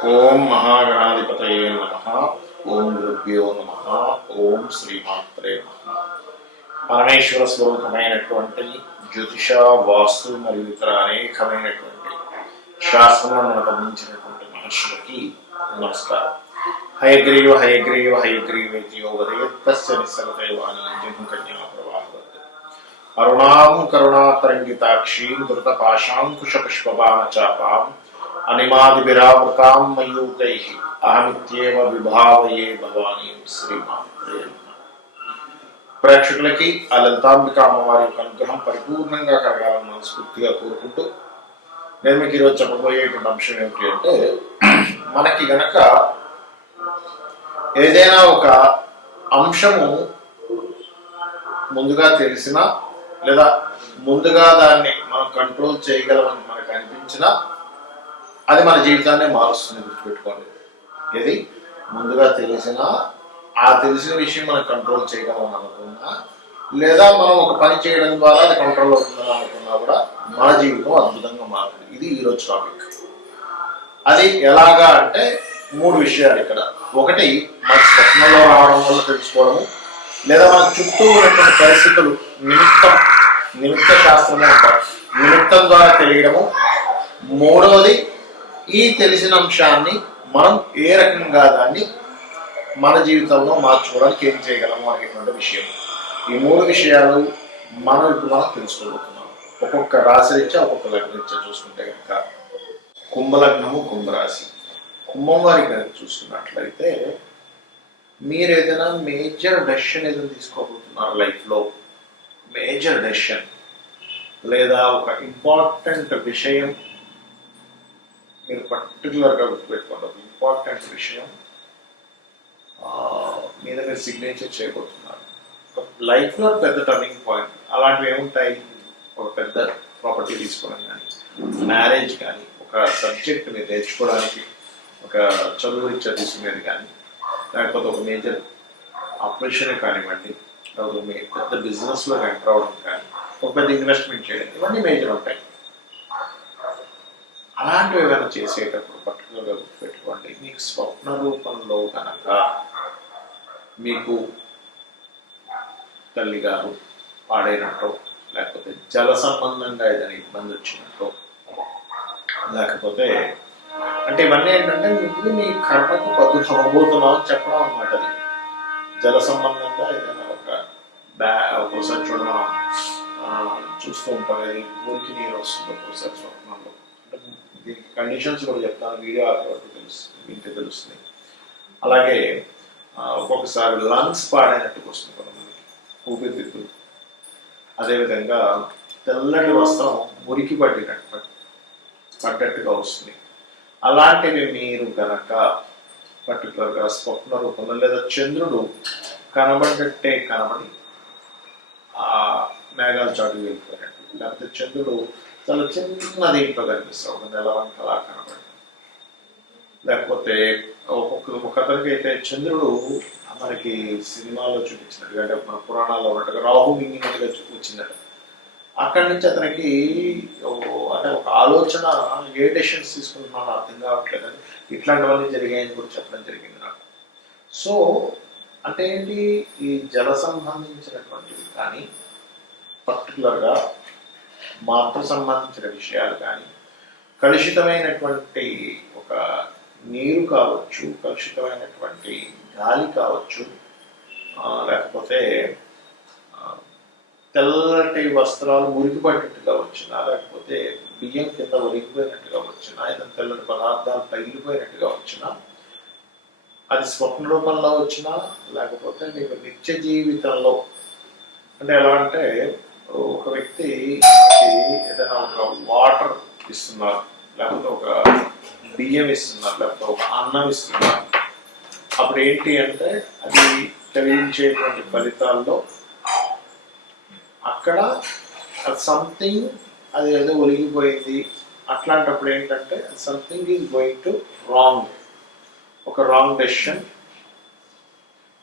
ఓం మహాగణాధిపతయే నమ ఓం గురుభ్యో నమ ఓం శ్రీమాత్రే నమ పరమేశ్వర స్వరూపమైనటువంటి జ్యోతిష వాస్తు మరియు ఇతర అనేకమైనటువంటి శాస్త్రంలో మనకు అందించినటువంటి మహర్షులకి నమస్కారం హయగ్రీవ హయగ్రీవ హయగ్రీవేతి యోగదయత్తస్య నిస్సగతైవాణి జహ్కన్యా ప్రవాహవత్ అరుణాం కరుణాతరంగితాక్షీం ధృతపాశాంకుశ పుష్పబాణ చాపాం అనిమాదిభిరావృతాం మయూకై అహమిత్యేవ విభావయే భవానీ శ్రీమాత్రే ప్రేక్షకులకి ఆ లలితాంబిక అమ్మవారి యొక్క అనుగ్రహం పరిపూర్ణంగా కలగాలని మనస్ఫూర్తిగా కోరుకుంటూ నేను మీకు ఈరోజు చెప్పబోయేటువంటి అంశం ఏమిటి అంటే మనకి గనక ఏదైనా ఒక అంశము ముందుగా తెలిసినా లేదా ముందుగా దాన్ని మనం కంట్రోల్ చేయగలమని మనకు అనిపించినా అది మన జీవితాన్ని మారుస్తుంది గుర్తుపెట్టుకోండి. ఇది ముందుగా తెలిసిన ఆ తెలిసిన విషయం మనం కంట్రోల్ చేయగలం అనుకున్నా లేదా మనం ఒక పని చేయడం ద్వారా అది కంట్రోల్ అవుతుందని అనుకున్నా కూడా మన జీవితం అద్భుతంగా మారుతుంది. ఇది ఈరోజు టాపిక్ అది ఎలాగా అంటే మూడు విషయాలు ఇక్కడ. ఒకటి మన స్వప్నంలో రావడం వల్ల తెలుసుకోవడము లేదా మన చుట్టూ ఉన్నటువంటి పరిస్థితులు నిమిత్తం నిమిత్త శాస్త్రమే అంటారు. నిమిత్తం ద్వారా తెలియడము. మూడవది ఈ తెలిసిన అంశాన్ని మనం ఏ రకంగా దాన్ని మన జీవితంలో మార్చుకోవడానికి ఏం చేయగలము అనేటువంటి విషయం. ఈ మూడు విషయాలు మనం ఇప్పుడు మనం తెలుసుకోబోతున్నాం. ఒక్కొక్క రాశి రీత్యా ఒక్కొక్క లగ్న రీత్యా చూసుకుంటే కనుక కుంభలగ్నము కుంభరాశి. కుంభం వారి కనుక చూసుకున్నట్లయితే మీరు ఏదైనా మేజర్ డెసిషన్ ఏదైనా తీసుకోబోతున్నారు లైఫ్లో. మేజర్ డెసిషన్ లేదా ఒక ఇంపార్టెంట్ విషయం మీరు పర్టికులర్గా గుర్తుపెట్టుకోండి. ఒక ఇంపార్టెంట్ విషయం మీద మీరు సిగ్నేచర్ చేయబోతున్నారు. లైఫ్లో పెద్ద టర్నింగ్ పాయింట్ అలాంటివి ఏముంటాయి? ఒక పెద్ద ప్రాపర్టీ తీసుకోవడం కానీ మ్యారేజ్ కానీ ఒక సబ్జెక్ట్ మీరు నేర్చుకోవడానికి ఒక చదువు రీత్యా తీసుకునేది కానీ లేకపోతే ఒక మేజర్ ఆపరేషన్ కానివ్వండి లేకపోతే పెద్ద బిజినెస్లో ఎంటర్ అవ్వడం కానీ ఒక పెద్ద ఇన్వెస్ట్మెంట్ చేయడం ఇవన్నీ మేజర్ ఉంటాయి. అలాంటివి ఏమైనా చేసేటప్పుడు పట్టుదల పెట్టుకోండి. మీకు స్వప్న రూపంలో కనుక మీకు తల్లి గారు పాడైనట్టో లేకపోతే జల సంబంధంగా ఏదైనా ఇబ్బంది వచ్చినట్టో లేకపోతే అంటే ఇవన్నీ ఏంటంటే మీకు మీ కర్మకు పద్దు అవ్వబోతున్నాం అని చెప్పడం అనమాట అది. జల సంబంధంగా ఏదైనా ఒక బ్యా ఒక్కోసారి చూడడం చూస్తూ ఉంటాం అది ఊరికి నీరు వస్తుంది ఒక్కోసారి స్వప్నంలో. దీనికి కండిషన్స్ కూడా చెప్తాను వీడియో ఆపే వరకు తెలుస్తుంది వింటే తెలుస్తుంది. అలాగే ఒక్కొక్కసారి లంగ్స్ పాడైనట్టుకు వస్తుంది కొంతమందికి ఊపిరితిత్తులు అదేవిధంగా తెల్లటి వస్త్రం మురికి పట్టినట్టు పడ్డట్టుగా వస్తుంది. అలాంటివి మీరు గనక పర్టికులర్గా స్వప్న రూపంలో లేదా చంద్రుడు కనబడ్డట్టే కనబడి ఆ మేఘాల చాటు వెళ్ళిపోయినట్టు. లేకపోతే చంద్రుడు చాలా చిన్న దీంట్లో కనిపిస్తాం ఒక నెలవంకలా కనబడి లేకపోతే ఒక్కొక్క ఒక అయితే చంద్రుడు మనకి సినిమాలో చూపించినట్టుగా అంటే మన పురాణాల్లో ఉన్నట్టుగా రాహు మింగినట్టుగా చూపించినట్టు అక్కడి నుంచి అతనికి అంటే ఒక ఆలోచన ఏ డెసిషన్స్ తీసుకుంటున్నానో అర్థం కావట్లేదు. అని ఇట్లాంటివన్నీ జరిగాయని కూడా చెప్పడం జరిగింది నాకు. సో అంటే ఏంటి? ఈ జల సంబంధించినటువంటివి కానీ పర్టికులర్గా మాతృ సంబంధించిన విషయాలు కానీ కలుషితమైనటువంటి ఒక నీరు కావచ్చు కలుషితమైనటువంటి గాలి కావచ్చు లేకపోతే తెల్లటి వస్త్రాలు మురికిపడినట్టుగా వచ్చినా లేకపోతే బియ్యం కింద ఒలిగిపోయినట్టుగా వచ్చినా ఏదైనా తెల్లటి పదార్థాలు పగిలిపోయినట్టుగా వచ్చినా అది స్వప్న రూపంలో వచ్చినా లేకపోతే మీకు నిత్య జీవితంలో అంటే ఎలా అంటే ఒక వ్యక్తి ఏదైనా ఒక వాటర్ ఇస్తున్నారు లేకపోతే ఒక బియ్యం ఇస్తున్నారు లేకపోతే ఒక అన్నం ఇస్తున్నారు అప్పుడు ఏంటి అంటే అది కలిగించేటువంటి ఫలితాల్లో అక్కడ సంథింగ్ అది ఏదో ఒలిగిపోయింది అట్లాంటప్పుడు ఏంటంటే something is going to wrong ఒక రాంగ్ డెసిషన్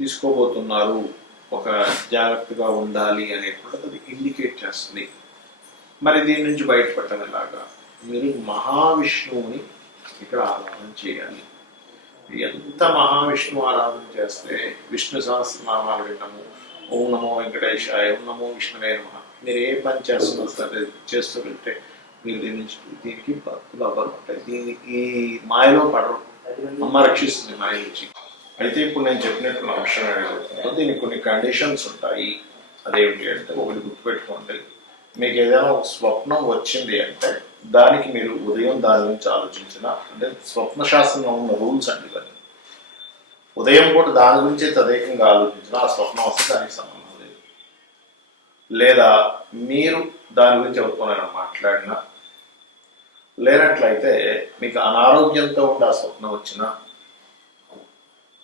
తీసుకోబోతున్నారు. ఒక జాగ్రత్తగా ఉండాలి అనేటువంటిది. ఇండికేట్ చేస్తుంది. మరి దీని నుంచి బయటపడటం ఎలాగా మీరు మహావిష్ణువుని ఇక్కడ ఆరాధన చేయాలి. ఎంత మహావిష్ణు ఆరాధన చేస్తే విష్ణు సహస్రనామాలు విన్నాము ఓం నమో వెంకటేశాయ ఓం నమో విష్ణువే నమ. మీరు ఏ పని చేస్తున్నారు సరే చేస్తుంటే మీరు దీని నుంచి దీనికి భక్తులు అవ్వరు. ఉంటాయి దీనికి ఈ మాయలో పడరు. అమ్మ రక్షిస్తుంది మాయ నుంచి అయితే ఇప్పుడు నేను చెప్పినట్టు అంశం ఏదైతుందో దీనికి కొన్ని కండిషన్స్ ఉంటాయి. అదేమిటి అంటే ఒకటి గుర్తుపెట్టుకోండి. మీకు ఏదైనా ఒక స్వప్నం వచ్చింది అంటే దానికి మీరు ఉదయం దాని గురించి ఆలోచించిన అంటే స్వప్న శాస్త్రంలో ఉన్న రూల్స్ అండి కానీ ఉదయం కూడా దాని గురించి తదేకంగా ఆలోచించిన ఆ స్వప్నం వస్తే దానికి సంబంధం లేదు. లేదా మీరు దాని గురించి ఎవరితోనైనా మాట్లాడినా లేనట్లయితే మీకు అనారోగ్యంతో ఉండే ఆ స్వప్నం వచ్చినా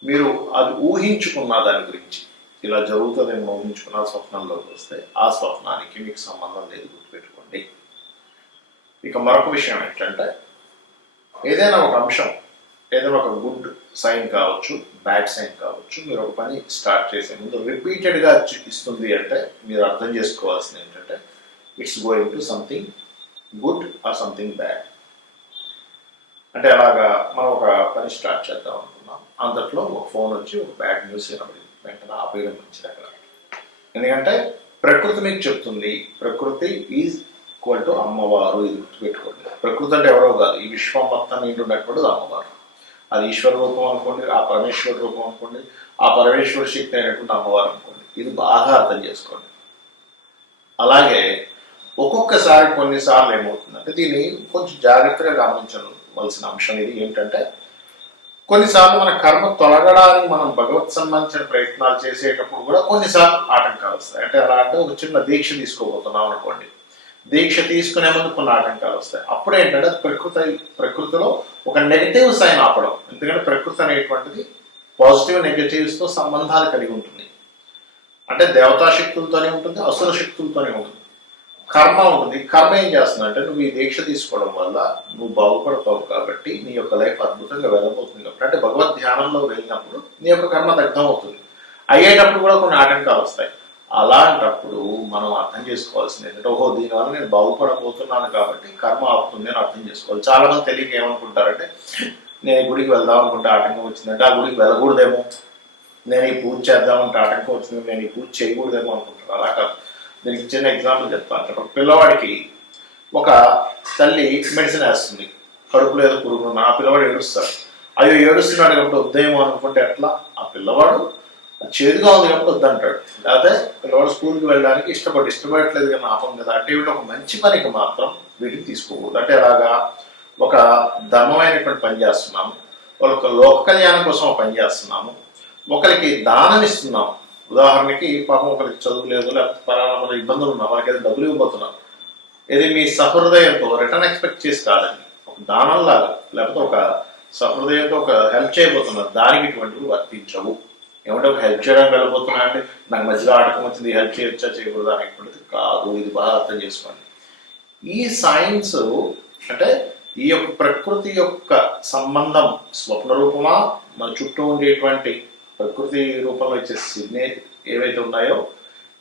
మీరు అది ఊహించుకున్న దాని గురించి ఇలా జరుగుతుందేమో ఊహించుకున్న స్వప్నంలోకి వస్తే ఆ స్వప్నానికి మీకు సంబంధం లేదు గుర్తుపెట్టుకోండి. ఇక మరొక విషయం ఏంటంటే ఏదైనా ఒక అంశం ఏదైనా ఒక గుడ్ సైన్ కావచ్చు బ్యాడ్ సైన్ కావచ్చు మీరు ఒక పని స్టార్ట్ చేసే ముందు రిపీటెడ్గా ఇస్తుంది అంటే మీరు అర్థం చేసుకోవాల్సింది ఏంటంటే it's going to something good or something bad అంటే అలాగా మనం ఒక పని స్టార్ట్ చేద్దాం అనుకున్నాం. అంతట్లో ఒక ఫోన్ వచ్చి ఒక బ్యాడ్ న్యూస్ వినబడింది. వెంటనే ఆపేయడం మంచిది అక్కడ. ఎందుకంటే ప్రకృతి మీకు చెప్తుంది ప్రకృతి ఈజ్ ఈక్వల్ టు అమ్మవారు ఇది గుర్తుపెట్టుకోండి. ప్రకృతి అంటే ఎవరో కాదు ఈ విశ్వం మొత్తం నిండున్నటువంటిది అమ్మవారు. అది ఈశ్వర రూపం అనుకోండి ఆ పరమేశ్వర రూపం అనుకోండి ఆ పరమేశ్వర శక్తి అయినటువంటి అమ్మవారు అనుకోండి. ఇది బాగా అర్థం చేసుకోండి. అలాగే ఒక్కొక్కసారి కొన్నిసార్లు ఏమవుతుందంటే దీన్ని కొంచెం జాగ్రత్తగా గమనించవలసిన అంశం ఇది ఏంటంటే కొన్నిసార్లు మన కర్మ తొలగడానికి మనం భగవత్ సంబంధించిన ప్రయత్నాలు చేసేటప్పుడు కూడా కొన్నిసార్లు ఆటంకాలు వస్తాయి. అంటే అలా అంటే ఒక చిన్న దీక్ష తీసుకోబోతున్నాం అనుకోండి. దీక్ష తీసుకునే ముందు కొన్ని ఆటంకాలు వస్తాయి. అప్పుడు ఏంటంటే ప్రకృతి ప్రకృతిలో ఒక నెగిటివ్ సైన్ ఆపడం. ఎందుకంటే ప్రకృతి అనేటువంటిది పాజిటివ్ నెగిటివ్స్తో సంబంధాలు కలిగి ఉంటుంది. అంటే దేవతా శక్తులతోనే ఉంటుంది అసుర శక్తులతోనే ఉంటుంది. కర్మ ఉంటుంది కర్మ ఏం చేస్తుందంటే నువ్వు ఈ దీక్ష తీసుకోవడం వల్ల నువ్వు బాగుపడతావు కాబట్టి నీ యొక్క లైఫ్ అద్భుతంగా వెళ్ళబోతుంది కాబట్టి. అంటే భగవద్ ధ్యానంలో వెళ్ళినప్పుడు నీ యొక్క కర్మ దగ్ధం అవుతుంది అయ్యేటప్పుడు కూడా కొన్ని ఆటంకాలు వస్తాయి. అలాంటప్పుడు మనం అర్థం చేసుకోవాల్సింది ఏంటంటే ఓహో దీనివల్ల నేను బాగుపడబోతున్నాను కాబట్టి కర్మ అవుతుంది అని అర్థం చేసుకోవాలి. చాలా మంది తెలియక ఏమనుకుంటారంటే నేను గుడికి వెళ్దాం అనుకుంటే ఆటంకం వచ్చిందంటే ఆ గుడికి వెళ్ళకూడదేమో. నేను ఈ పూజ చేద్దామంటే ఆటంకం వచ్చింది నేను ఈ పూజ చేయకూడదేమో అనుకుంటున్నాను అలా కాదు. దీనికి చిన్న ఎగ్జాంపుల్ చెప్తాను. ఒక పిల్లవాడికి ఒక తల్లి మెడిసిన్ వేస్తుంది. కడుపులో ఏదో పురుగు ఆ పిల్లవాడు ఏడుస్తాడు. అయ్యో ఏడుస్తున్నాడు కాబట్టి ఉదయం అనుకుంటే ఎట్లా? ఆ పిల్లవాడు చేదుగా ఉంది కాబట్టి వద్దంటాడు. లేకపోతే పిల్లవాడు స్కూల్కి వెళ్ళడానికి ఇష్టపడి. ఇష్టపడట్లేదు కానీ ఆపం కదా. అంటే ఏమిటి ఒక మంచి పనికి మాత్రం వీటిని తీసుకోకూడదు. అంటే ఎలాగా? ఒక ధర్మమైనటువంటి పని చేస్తున్నాము. ఒక లోక కళ్యాణం కోసం పని చేస్తున్నాము. ఒకరికి దానం ఇస్తున్నాము ఉదాహరణకి పాపం ఒకరికి చదువు లేదు లేకపోతే పలానా ఇబ్బందులు ఉన్నా వాళ్ళకి డబ్బులు ఇవ్వబోతున్నాం. ఇది మీ సహృదయంతో రిటర్న్ ఎక్స్పెక్ట్ చేసి కాదండి. ఒక దానం లాగా లేకపోతే ఒక సహృదయంతో ఒక హెల్ప్ చేయబోతున్నారు దానికి ఇటువంటివి వర్తించవు. ఏమంటే ఒక హెల్ప్ చేయడానికి వెళ్ళబోతున్నా అంటే నాకు మధ్యలో ఆటకం వచ్చింది హెల్ప్ చేయొచ్చా చేయకూడదు అనేటువంటిది కాదు. ఇది బాగా అర్థం చేసుకోండి. ఈ సైన్స్ అంటే ఈ యొక్క ప్రకృతి యొక్క సంబంధం స్వప్న రూపమా మన చుట్టూ ఉండేటువంటి ప్రకృతి రూపంలో ఇచ్చే సిగ్నే ఏవైతే ఉన్నాయో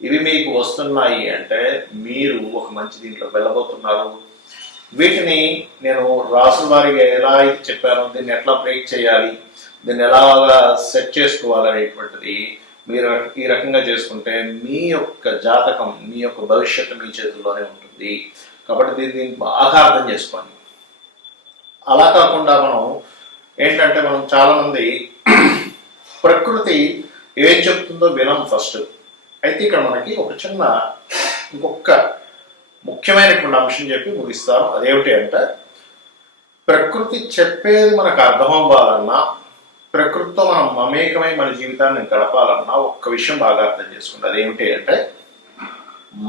ఇవి మీకు వస్తున్నాయి అంటే మీరు ఒక మంచి దీంట్లో వెళ్ళబోతున్నారు. వీటిని నేను రాసుల వారికి ఎలా చెప్పాను దీన్ని ఎట్లా బ్రేక్ చేయాలి దీన్ని ఎలా సెట్ చేసుకోవాలి అనేటువంటిది మీరు ఈ రకంగా చేసుకుంటే మీ యొక్క జాతకం మీ యొక్క భవిష్యత్తు మీ చేతుల్లోనే ఉంటుంది. కాబట్టి దీన్ని బాగా అర్థం చేసుకోండి. అలా కాకుండా మనం ఏంటంటే మనం చాలామంది ప్రకృతి ఏం చెప్తుందో వినం ఫస్ట్. అయితే ఇక్కడ మనకి ఒక చిన్న ఇంకొక ముఖ్యమైనటువంటి అంశం చెప్పి ముగిస్తాను. అదేమిటి అంటే ప్రకృతి చెప్పేది మనకు అర్థం అవ్వాలన్నా ప్రకృతితో మనం మమేకమై మన జీవితాన్ని గడపాలన్నా ఒక్క విషయం బాగా అర్థం చేసుకుంటే అదేమిటి అంటే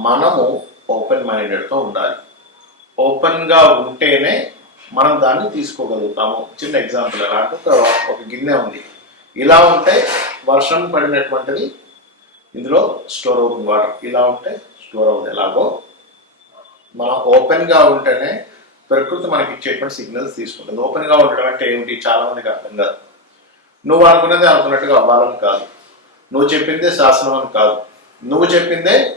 మనము ఓపెన్ మైండెడ్తో ఉండాలి. ఓపెన్గా ఉంటేనే మనం దాన్ని తీసుకోగలుగుతాము. చిన్న ఎగ్జాంపుల్ ఎలా అంటే ఒక గిన్నె ఉంది. ఇలా ఉంటే వర్షం పడినటువంటిది ఇందులో స్టోర్ అవుతుంది వాటర్. ఇలా ఉంటే స్టోర్ అవుతుంది. ఎలాగో మనం ఓపెన్గా ఉంటేనే ప్రకృతి మనకి ఇచ్చేటువంటి సిగ్నల్స్ తీసుకుంటుంది. ఓపెన్గా ఉండడం అంటే ఏమిటి? చాలా మందికి అర్థం కాదు. నువ్వు అనుకున్నది అనుకున్నట్టుగా అవ్వాలని కాదు. నువ్వు చెప్పిందే శాసనం అని కాదు. నువ్వు చెప్పిందే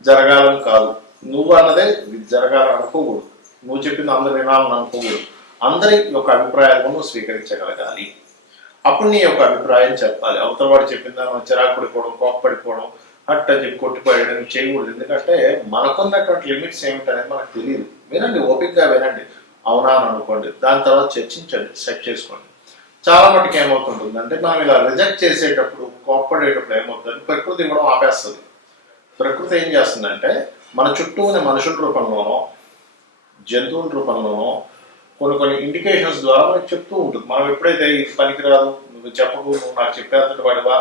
జరగాలని కాదు. నువ్వు అన్నదే జరగాలని అనుకోకూడదు. నువ్వు చెప్పింది అందరు వినాలని అనుకోకూడదు. అందరి యొక్క అభిప్రాయాలను స్వీకరించగలగాలి. అప్పుడు నీ యొక్క అభిప్రాయం చెప్పాలి. అవతల వాడు చెప్పిన దాని చిరాకు పడిపోవడం కోప్పడిపోవడం అట్ట చెప్పి కొట్టిపోయడం చేయకూడదు. ఎందుకంటే మనకున్నటువంటి లిమిట్స్ ఏమిటనేది మనకు తెలియదు. వినండి ఓపికగా వినండి. అవునా అని అనుకోండి. దాని తర్వాత చర్చించండి సెట్ చేసుకోండి. చాలా మటుకు ఏమవుతుంటుంది అంటే మనం ఇలా రిజెక్ట్ చేసేటప్పుడు కోప్పడేటప్పుడు ఏమవుతుంది? ప్రకృతి ఇవ్వడం ఆపేస్తుంది. ప్రకృతి ఏం చేస్తుందంటే మన చుట్టూ ఉన్న మనుషుల రూపంలోనో జంతువుల రూపంలోనో కొన్ని కొన్ని ఇండికేషన్స్ ద్వారా మనకి చెప్తూ ఉంటుంది. మనం ఎప్పుడైతే ఇది పనికిరాదు నువ్వు చెప్పకు నువ్వు నాకు చెప్పేంతటి వాడివా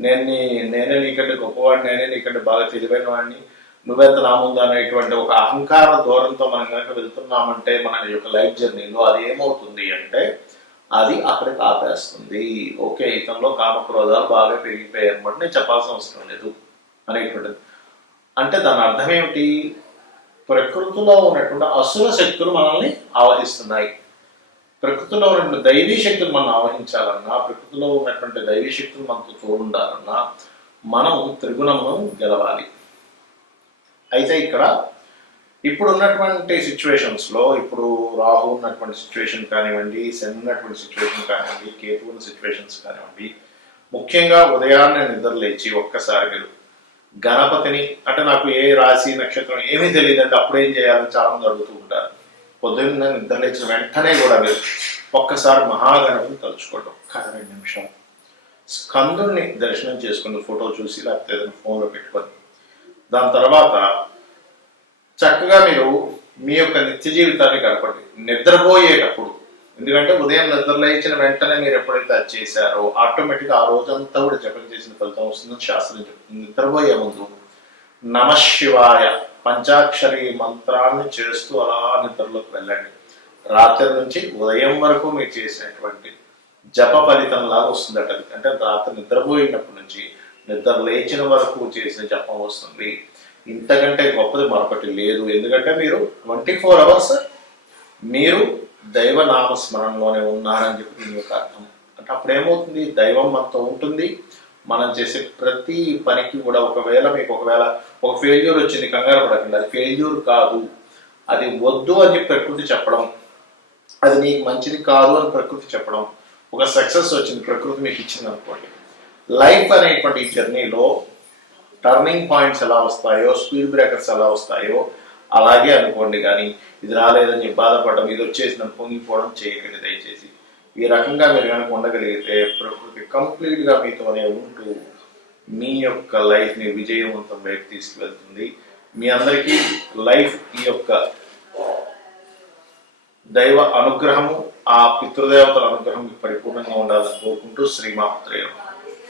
నేను నీ- నేనే నీకంటే గొప్పవాడిని నేనే నీకంటే బాగా తెలివైన వాడిని నువ్వెంత నాముందా అనేటువంటి ఒక అహంకార దూరంతో మనం కనుక వెళ్తున్నామంటే మన యొక్క లైఫ్ జర్నీలో అది ఏమవుతుంది అంటే అది అక్కడికి ఆపేస్తుంది. ఓకే ఇతనిలో కామక్రోధాలు బాగా పెరిగిపోయాయి అనమాట నేను చెప్పాల్సిన అవసరం లేదు అనేటువంటిది. అంటే దాని అర్థం ఏమిటి? ప్రకృతిలో ఉన్నటువంటి అసుర శక్తులు మనల్ని ఆవహిస్తున్నాయి. ప్రకృతిలో ఉన్నటువంటి దైవీ శక్తులు మనం ఆవహించాలన్నా ప్రకృతిలో ఉన్నటువంటి దైవీ శక్తులు మనతో తోడుండాలన్నా మనం త్రిగుణమును గెలవాలి. అయితే ఇక్కడ ఇప్పుడు ఉన్నటువంటి సిచ్యువేషన్స్లో ఇప్పుడు రాహు ఉన్నటువంటి సిచ్యువేషన్ కానివ్వండి శని ఉన్నటువంటి సిచ్యువేషన్ కానివ్వండి కేతు ఉన్న సిచ్యువేషన్స్ కానివ్వండి ముఖ్యంగా ఉదయాన్నే నిద్ర లేచి ఒక్కసారి మీరు గణపతిని అంటే నాకు ఏ రాశి నక్షత్రం ఏమీ తెలియదంటే అప్పుడు ఏం చేయాలని చాలా మంది అడుగుతూ ఉంటారు. పొద్దున్న నిద్రలేచిన వెంటనే కూడా మీరు ఒక్కసారి మహాగణపతిని తలుచుకోవడం ఒక్క రెండు నిమిషాలు స్కందుని దర్శనం చేసుకుని ఫోటో చూసి లేకపోతే ఏదైనా ఫోన్లో పెట్టుకొని. దాని తర్వాత చక్కగా మీరు మీ యొక్క నిత్య జీవితాన్ని గడపండి. నిద్రపోయేటప్పుడు ఎందుకంటే ఉదయం నిద్రలేచిన వెంటనే మీరు ఎప్పుడైతే అది చేశారో ఆటోమేటిక్గా ఆ రోజంతా కూడా జపం చేసిన ఫలితం వస్తుందని శాస్త్రం చెప్తుంది. నిద్రపోయే ముందు నమశివాయ పంచాక్షరి మంత్రాన్ని చేస్తూ అలా నిద్రలోకి వెళ్ళండి. రాత్రి నుంచి ఉదయం వరకు మీరు చేసినటువంటి జప ఫలితం లాగా వస్తుందట అది. అంటే రాత్రి నిద్రపోయినప్పటి నుంచి నిద్ర లేచిన వరకు చేసిన జపం వస్తుంది. ఇంతకంటే గొప్పది మరొకటి లేదు. ఎందుకంటే మీరు ట్వంటీ ఫోర్ అవర్స్ మీరు దైవ నామస్మరణలోనే ఉన్నారని చెప్పి దీని యొక్క అర్థం. అంటే అప్పుడు ఏమవుతుంది దైవం మనతో ఉంటుంది. మనం చేసే ప్రతి పనికి కూడా ఒకవేళ మీకు ఒకవేళ ఒక ఫెయిల్యూర్ వచ్చింది కంగారు పడకండి. అది ఫెయిల్యూర్ కాదు. అది వద్దు అని చెప్పి ప్రకృతి చెప్పడం. అది నీకు మంచిది కాదు అని ప్రకృతి చెప్పడం. ఒక సక్సెస్ వచ్చింది ప్రకృతి మీకు ఇచ్చింది అనుకోండి. లైఫ్ అనేటువంటి జర్నీలో టర్నింగ్ పాయింట్స్ ఎలా వస్తాయో స్పీడ్ బ్రేకర్స్ ఎలా వస్తాయో అలాగే అనుకోండి కానీ ఇది రాలేదని చెప్పి బాధపడడం ఇది వచ్చేసిన పొంగిపోవడం చేయకండి దయచేసి. ఈ రకంగా మీరు కనుక ఉండగలిగితే ప్రకృతి కంప్లీట్గా మీతోనే ఉంటూ మీ యొక్క లైఫ్ని విజయవంతం వైపు తీసుకువెళ్తుంది. మీ అందరికీ లైఫ్ ఈ యొక్క దైవ అనుగ్రహము ఆ పితృదేవతల అనుగ్రహం పరిపూర్ణంగా ఉండాలని కోరుకుంటూ శ్రీమాత్రే